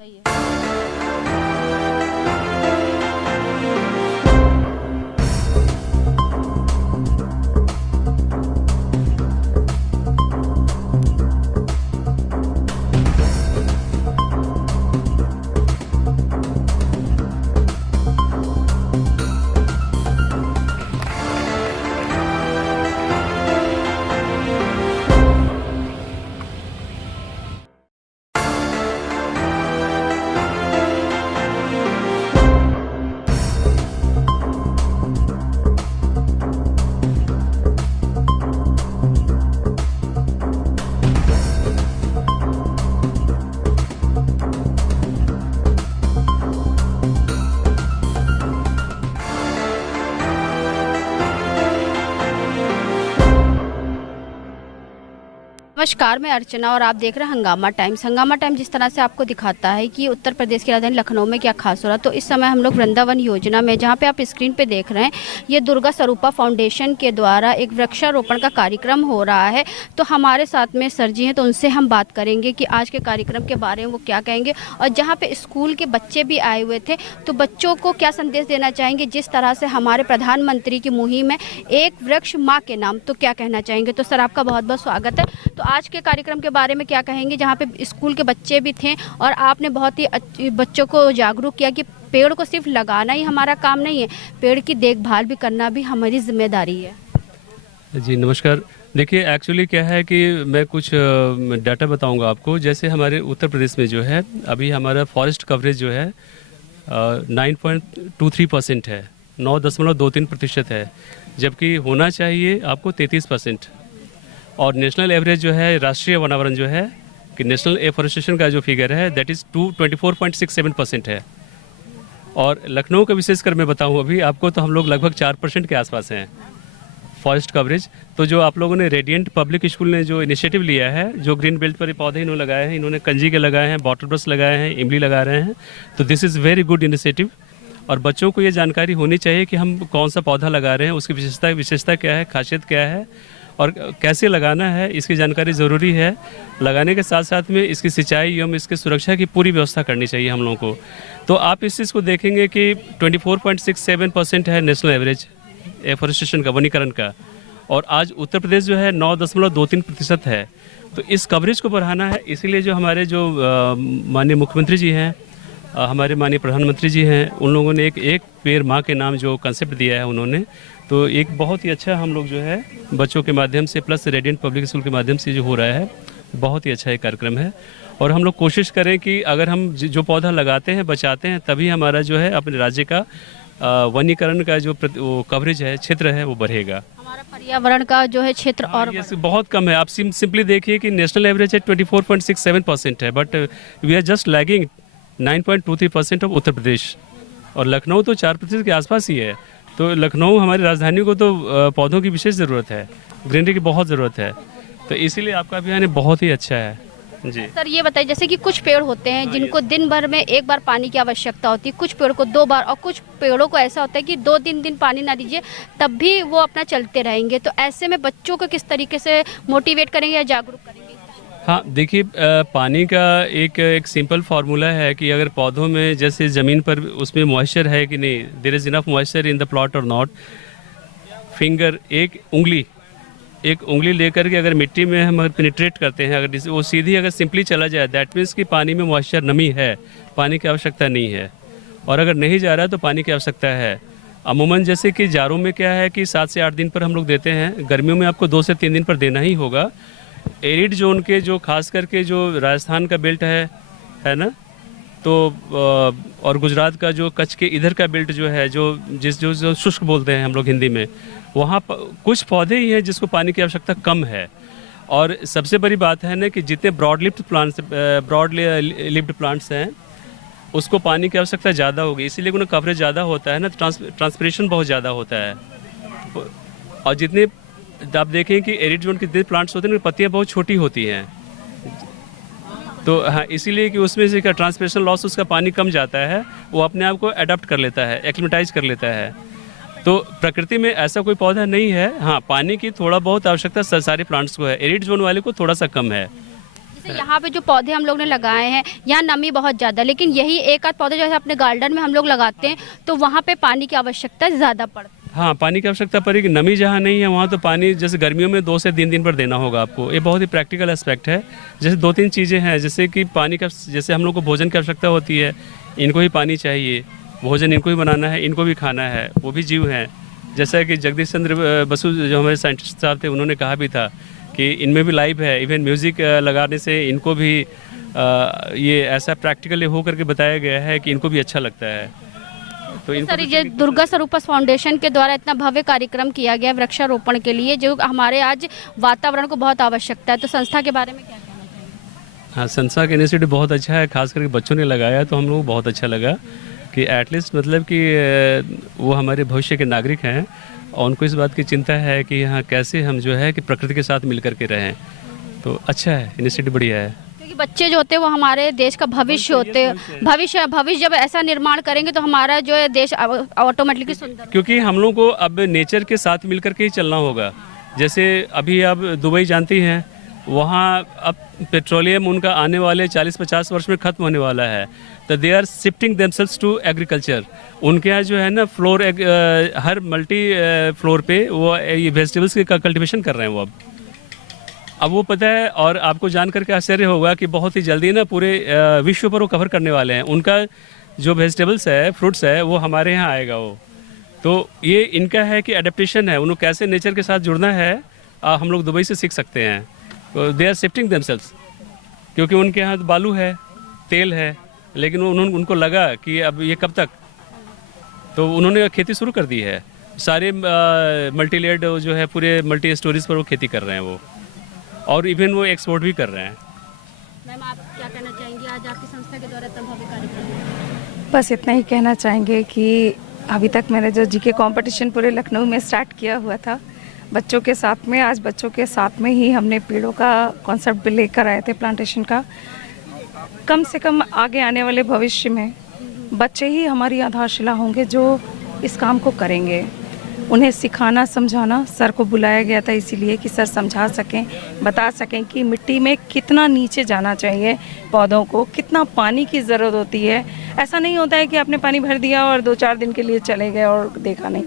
सही है। नमस्कार, मैं अर्चना और आप देख रहे हैं हंगामा टाइम्स। हंगामा टाइम्स जिस तरह से आपको दिखाता है कि उत्तर प्रदेश की राजधानी लखनऊ में क्या खास हो रहा है, तो इस समय हम लोग वृंदावन योजना में, जहां पे आप स्क्रीन पे देख रहे हैं, ये दुर्गा स्वरूपा फाउंडेशन के द्वारा एक वृक्षारोपण का कार्यक्रम हो रहा है। तो हमारे साथ में सर जी हैं, तो उनसे हम बात करेंगे कि आज के कार्यक्रम के बारे में वो क्या कहेंगे, और जहाँ पे स्कूल के बच्चे भी आए हुए थे तो बच्चों को क्या संदेश देना चाहेंगे। जिस तरह से हमारे प्रधानमंत्री की मुहिम है एक वृक्ष माँ के नाम, तो क्या कहना चाहेंगे। तो सर आपका बहुत बहुत स्वागत है। तो आज के कार्यक्रम के बारे में क्या कहेंगे, जहाँ पे स्कूल के बच्चे भी थे और आपने बहुत ही बच्चों को जागरूक किया कि पेड़ को सिर्फ लगाना ही हमारा काम नहीं है, पेड़ की देखभाल भी करना भी हमारी जिम्मेदारी है। जी नमस्कार। देखिए एक्चुअली क्या है कि मैं कुछ डाटा बताऊंगा आपको। जैसे हमारे उत्तर प्रदेश में जो है अभी हमारा फॉरेस्ट कवरेज जो है 9.23% है, 9.23% है, जबकि होना चाहिए आपको 33%। और नेशनल एवरेज जो है, राष्ट्रीय वनावरण जो है कि नेशनल एफॉरेस्टेशन का जो फिगर है दैट इज़ 24.67% है। और लखनऊ का विशेषकर मैं बताऊं अभी आपको, तो हम लोग लगभग 4% के आसपास हैं फॉरेस्ट कवरेज। तो जो आप लोगों ने रेडिएंट पब्लिक स्कूल ने जो इनिशिएटिव लिया है, जो ग्रीन बेल्ट पर पौधे इन्होंने लगाए हैं, इन्होंने कंजी के लगाए हैं, बॉटल ब्रश लगाए हैं, इमली लगा रहे हैं, तो this is very good initiative. और बच्चों को ये जानकारी होनी चाहिए कि हम कौन सा पौधा लगा रहे हैं, उसकी विशेषता क्या है, खासियत क्या है और कैसे लगाना है, इसकी जानकारी ज़रूरी है। लगाने के साथ साथ में इसकी सिंचाई एवं इसकी सुरक्षा की पूरी व्यवस्था करनी चाहिए हम लोगों को। तो आप इस चीज़ को देखेंगे कि 24.67% है नेशनल एवरेज एफॉरेस्टेशन का, वनीकरण का, और आज उत्तर प्रदेश जो है 9.23% है। तो इस कवरेज को बढ़ाना है, इसीलिए जो हमारे जो माननीय मुख्यमंत्री जी हैं, हमारे माननीय प्रधानमंत्री जी हैं, उन लोगों ने एक पेड़ माँ के नाम जो कंसेप्ट दिया है उन्होंने, तो एक बहुत ही अच्छा हम लोग जो है बच्चों के माध्यम से प्लस रेडिएंट पब्लिक स्कूल के माध्यम से जो हो रहा है, बहुत ही अच्छा एक कार्यक्रम है। और हम लोग कोशिश करें कि अगर हम जो पौधा लगाते हैं, बचाते हैं, तभी हमारा जो है अपने राज्य का वनीकरण का जो कवरेज है, क्षेत्र है, वो बढ़ेगा। हमारा पर्यावरण का जो है क्षेत्र और ये बहुत कम है। आप सिंपली देखिए कि नेशनल एवरेज है 24.67% है, but we are just lagging 9.23% of Uttar Pradesh, और लखनऊ तो 4% के आसपास ही है। तो लखनऊ हमारी राजधानी को तो पौधों की विशेष ज़रूरत है, ग्रीनरी की बहुत ज़रूरत है, तो इसीलिए आपका अभियान बहुत ही अच्छा है। जी सर ये बताइए, जैसे कि कुछ पेड़ होते हैं जिनको दिन भर में एक बार पानी की आवश्यकता होती है, कुछ पेड़ को 2 बार, और कुछ पेड़ों को ऐसा होता है कि 2-3 दिन पानी ना दीजिए तब भी वो अपना चलते रहेंगे। तो ऐसे में बच्चों को किस तरीके से मोटिवेट करेंगे या जागरूक करेंगे? हाँ, देखिए पानी का एक सिंपल फार्मूला है कि अगर पौधों में जैसे ज़मीन पर उसमें मॉइस्चर है कि नहीं, there is enough moisture in the plot और नॉट। फिंगर, एक उंगली लेकर के अगर मिट्टी में हम पेनिट्रेट करते हैं, अगर वो सीधी अगर सिंपली चला जाए, दैट मीन्स कि पानी में मॉइस्चर, नमी है, पानी की आवश्यकता नहीं है। और अगर नहीं जा रहा है तो पानी की आवश्यकता है। अमूमन जैसे कि जाड़ों में क्या है कि 7 से 8 दिन पर हम लोग देते हैं, गर्मियों में आपको 2 से 3 दिन पर देना ही होगा। एरिड जोन के जो खास करके जो राजस्थान का बेल्ट है ना, तो और गुजरात का जो कच्छ के इधर का बेल्ट जो है, जो शुष्क बोलते हैं हम लोग हिंदी में, वहाँ कुछ पौधे ही हैं जिसको पानी की आवश्यकता कम है। और सबसे बड़ी बात है ना कि जितने ब्रॉड लिप्ड प्लांट्स हैं उसको पानी की आवश्यकता ज़्यादा होगी, इसीलिए उन्हें कवरेज ज़्यादा होता है ना, ट्रांसपिरेशन बहुत ज़्यादा होता है। और जितने आप देखें कि एरिड जोन के जितने प्लांट्स होते हैं उनकी पत्तियाँ बहुत छोटी होती हैं, तो हाँ, इसीलिए कि उसमें से क्या ट्रांसपिरेशन लॉस, उसका पानी कम जाता है, वो अपने आप को अडॉप्ट कर लेता है, एक्लिमेटाइज कर लेता है। तो प्रकृति में ऐसा कोई पौधा नहीं है। हाँ, पानी की थोड़ा बहुत आवश्यकता सारे प्लांट्स को है, एरिड जोन वाले को थोड़ा सा कम है। यहाँ पे जो पौधे हम लोग ने लगाए हैं, यहाँ नमी बहुत ज़्यादा, लेकिन यही एक आध पौधे जैसे अपने गार्डन में हम लोग लगाते हैं तो वहाँ पे पानी की आवश्यकता ज़्यादा पड़ती है। हाँ, पानी की आवश्यकता पड़ेगी। नमी जहाँ नहीं है वहाँ तो पानी जैसे गर्मियों में 2 से 3 दिन पर देना होगा आपको। ये बहुत ही प्रैक्टिकल एस्पेक्ट है। जैसे 2-3 चीज़ें हैं, जैसे कि पानी का, जैसे हम लोग को भोजन की आवश्यकता होती है, इनको भी पानी चाहिए, भोजन इनको भी बनाना है, इनको भी खाना है, वो भी जीव हैं। जैसा कि जगदीश चंद्र बसु जो हमारे साइंटिस्ट साहब थे, उन्होंने कहा भी था कि इनमें भी लाइफ है। इवन म्यूज़िक लगाने से इनको भी ये ऐसा प्रैक्टिकली हो करके बताया गया है कि इनको भी अच्छा लगता है। तो सर, ये दुर्गा स्वरूपा फाउंडेशन के द्वारा इतना भव्य कार्यक्रम किया गया वृक्षारोपण के लिए, जो हमारे आज वातावरण को बहुत आवश्यकता है, तो संस्था के बारे में क्या कहना चाहिए? हाँ, संस्था का इनिशिएटिव बहुत अच्छा है, खास करके बच्चों ने लगाया तो हम लोग को बहुत अच्छा लगा कि एटलीस्ट मतलब कि वो हमारे भविष्य के नागरिक हैं और उनको इस बात की चिंता है कि यहाँ कैसे हम जो है कि प्रकृति के साथ मिल करके रहें। तो अच्छा है, इनिशिएटिव बढ़िया है। क्योंकि बच्चे जो होते हैं वो हमारे देश का भविष्य होते हैं। भविष्य जब ऐसा निर्माण करेंगे तो हमारा जो है देश ऑटोमेटिकली सुंदर, क्योंकि हम लोग को अब नेचर के साथ मिल करके ही चलना होगा। जैसे अभी आप दुबई जानती हैं, वहाँ अब पेट्रोलियम उनका आने वाले 40-50 वर्ष में ख़त्म होने वाला है। तो they are shifting themselves to agriculture. उनके यहाँ जो है ना फ्लोर हर मल्टी फ्लोर पे वो ये वेजिटेबल्स के कल्टीवेशन कर रहे हैं वो अब वो पता है। और आपको जान करके आश्चर्य होगा कि बहुत ही जल्दी ना पूरे विश्व पर वो कवर करने वाले हैं। उनका जो वेजिटेबल्स है, फ्रूट्स है, वो हमारे यहाँ आएगा वो। तो ये इनका है कि एडेप्टेशन है, उन्होंने कैसे नेचर के साथ जुड़ना है हम लोग दुबई से सीख सकते हैं। तो दे आर शिफ्टिंग देमसेल्व्स, क्योंकि उनके यहाँ बालू है, तेल है, लेकिन उनको लगा कि अब ये कब तक, तो उन्होंने खेती शुरू कर दी है। सारे मल्टी लेयर्ड जो है पूरे मल्टी स्टोरीज पर वो खेती कर रहे हैं वो, और इवन वो एक्सपोर्ट भी कर रहे हैं। मैम, आप क्या कहना चाहेंगी आज आपकी संस्था के द्वारा इतना भव्य कार्यक्रम? बस इतना ही कहना चाहेंगे कि अभी तक मैंने जो जीके कंपटीशन पूरे लखनऊ में स्टार्ट किया हुआ था बच्चों के साथ में, आज बच्चों के साथ में ही हमने पेड़ों का कॉन्सेप्ट भी लेकर आए थे प्लांटेशन का। कम से कम आगे आने वाले भविष्य में बच्चे ही हमारी आधारशिला होंगे जो इस काम को करेंगे। उन्हें सिखाना, समझाना, सर को बुलाया गया था इसीलिए कि सर समझा सकें, बता सकें कि मिट्टी में कितना नीचे जाना चाहिए, पौधों को कितना पानी की ज़रूरत होती है। ऐसा नहीं होता है कि आपने पानी भर दिया और 2-4 दिन के लिए चले गए और देखा नहीं।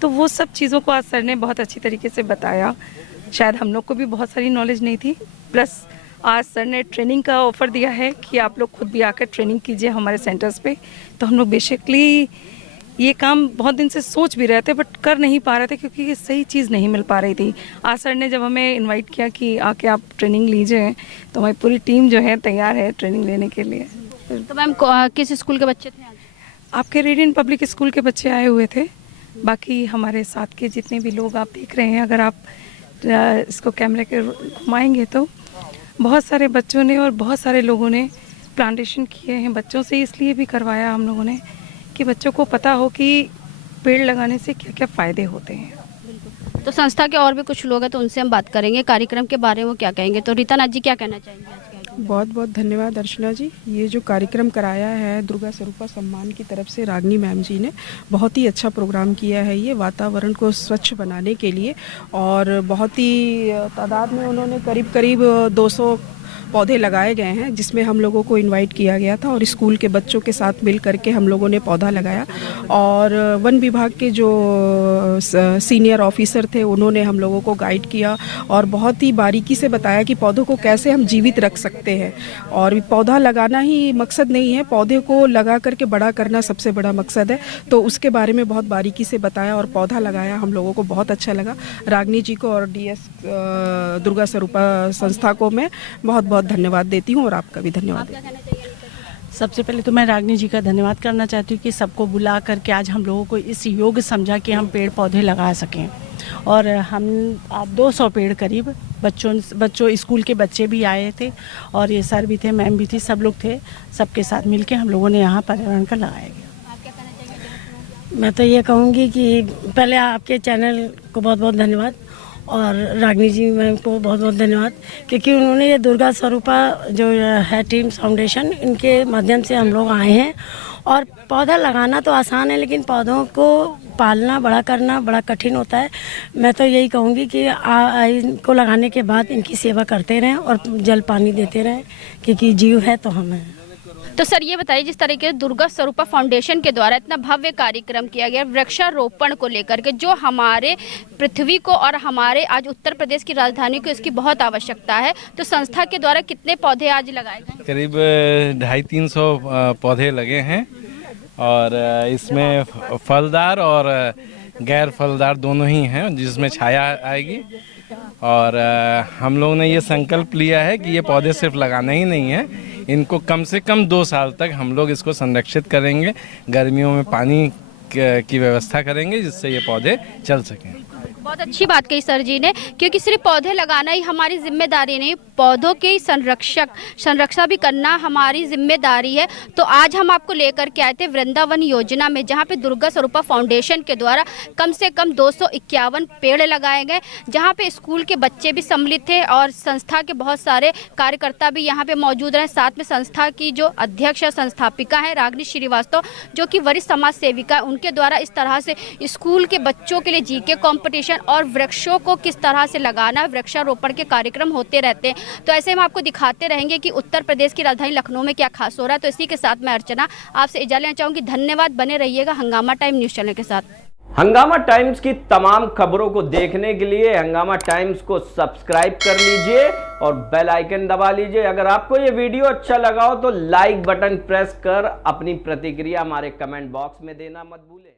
तो वो सब चीज़ों को आज सर ने बहुत अच्छी तरीके से बताया। शायद हम लोग को भी बहुत सारी नॉलेज नहीं थी, प्लस आज सर ने ट्रेनिंग का ऑफ़र दिया है कि आप लोग खुद भी आकर ट्रेनिंग कीजिए हमारे सेंटर्स पे। तो हम लोग बेसिकली ये काम बहुत दिन से सोच भी रहे थे बट कर नहीं पा रहे थे क्योंकि ये सही चीज़ नहीं मिल पा रही थी। आज सर ने जब हमें इनवाइट किया कि आके आप ट्रेनिंग लीजिए, तो हमारी पूरी टीम जो है तैयार है ट्रेनिंग लेने के लिए। तो मैम, किस स्कूल के बच्चे थे आज? आपके रेडियंट पब्लिक स्कूल के बच्चे आए हुए थे। बाकी हमारे साथ के जितने भी लोग आप देख रहे हैं, अगर आप इसको कैमरे के घुमाएंगे तो बहुत सारे बच्चों ने और बहुत सारे लोगों ने प्लांटेशन किए हैं। बच्चों से इसलिए भी करवाया हम लोगों ने कि बच्चों को पता हो कि पेड़ लगाने से क्या क्या फ़ायदे होते हैं। तो संस्था के और भी कुछ लोग हैं तो उनसे हम बात करेंगे, कार्यक्रम के बारे में वो क्या कहेंगे। तो रीता नाथ जी, क्या कहना चाहेंगे आज के? बहुत बहुत धन्यवाद दर्शना जी। ये जो कार्यक्रम कराया है दुर्गा स्वरूपा सम्मान की तरफ से रागनी मैम जी ने, बहुत ही अच्छा प्रोग्राम किया है ये वातावरण को स्वच्छ बनाने के लिए। और बहुत ही तादाद में उन्होंने करीब 200 पौधे लगाए गए हैं, जिसमें हम लोगों को इनवाइट किया गया था और स्कूल के बच्चों के साथ मिल करके हम लोगों ने पौधा लगाया। और वन विभाग के जो सीनियर ऑफिसर थे उन्होंने हम लोगों को गाइड किया और बहुत ही बारीकी से बताया कि पौधों को कैसे हम जीवित रख सकते हैं। और पौधा लगाना ही मकसद नहीं है, पौधे को लगा करके बड़ा करना सबसे बड़ा मकसद है। तो उसके बारे में बहुत बारीकी से बताया और पौधा लगाया, हम लोगों को बहुत अच्छा लगा। रागनी जी को और DS दुर्गा स्वरूपा संस्था को मैं बहुत बहुत धन्यवाद देती हूँ और आपका भी धन्यवाद देती हूँ। सबसे पहले तो मैं रागनी जी का धन्यवाद करना चाहती हूँ कि सबको बुला करके आज हम लोगों को इस योग्य समझा कि हम पेड़ पौधे लगा सकें। और हम 200 पेड़ करीब बच्चों स्कूल के बच्चे भी आए थे और ये सर भी थे, मैम भी थी, सब लोग थे। सबके साथ मिलके हम लोगों ने यहाँ पर्यावरण का लगाया गया। मैं तो ये कहूँगी कि पहले आपके चैनल को बहुत बहुत धन्यवाद और रागनी जी मैम को बहुत बहुत धन्यवाद, क्योंकि उन्होंने ये दुर्गा स्वरूपा जो है टीम फाउंडेशन, इनके माध्यम से हम लोग आए हैं। और पौधा लगाना तो आसान है, लेकिन पौधों को पालना बड़ा करना बड़ा कठिन होता है। मैं तो यही कहूँगी कि इनको लगाने के बाद इनकी सेवा करते रहें और जल पानी देते रहें, क्योंकि जीव है तो हम हैं। तो सर ये बताइए, जिस तरीके से दुर्गा स्वरूपा फाउंडेशन के द्वारा इतना भव्य कार्यक्रम किया गया वृक्षारोपण को लेकर के, जो हमारे पृथ्वी को और हमारे आज उत्तर प्रदेश की राजधानी को इसकी बहुत आवश्यकता है, तो संस्था के द्वारा कितने पौधे आज लगाए गए? करीब 250-300 पौधे लगे हैं और इसमें फलदार और गैर फलदार दोनों ही हैं, जिसमें छाया आएगी। और हम लोगों ने ये संकल्प लिया है कि ये पौधे सिर्फ लगाना ही नहीं है, इनको कम से कम 2 साल तक हम लोग इसको संरक्षित करेंगे, गर्मियों में पानी की व्यवस्था करेंगे जिससे ये पौधे चल सकें। बहुत अच्छी बात कही सर जी ने, क्योंकि सिर्फ पौधे लगाना ही हमारी जिम्मेदारी नहीं, पौधों के संरक्षा भी करना हमारी जिम्मेदारी है। तो आज हम आपको लेकर के आए थे वृंदावन योजना में, जहां पे दुर्गा स्वरूपा फाउंडेशन के द्वारा कम से कम 251 पेड़ लगाए गए, जहां पे स्कूल के बच्चे भी सम्मिलित थे और संस्था के बहुत सारे कार्यकर्ता भी यहाँ पे मौजूद रहे। साथ में संस्था की जो अध्यक्ष संस्थापिका है रागिनी श्रीवास्तव, जो कि वरिष्ठ समाज सेविका, उनके द्वारा इस तरह से स्कूल के बच्चों के लिए जीके कॉम्पिटिशन और वृक्षों को किस तरह से लगाना, वृक्षारोपण के कार्यक्रम होते रहते हैं। तो ऐसे हम आपको दिखाते रहेंगे कि उत्तर प्रदेश की राजधानी लखनऊ में क्या खास हो रहा है। तो इसी के साथ मैं अर्चना आपसे इजाजत लेना चाहूंगी। धन्यवाद, बने रहिएगा हंगामा टाइम न्यूज चैनल के साथ। हंगामा टाइम्स की तमाम खबरों को देखने के लिए हंगामा टाइम्स को सब्सक्राइब कर लीजिए और बेल आइकन दबा लीजिए। अगर आपको ये वीडियो अच्छा लगा हो तो लाइक बटन प्रेस कर अपनी प्रतिक्रिया हमारे कमेंट बॉक्स में देना मत भूलें।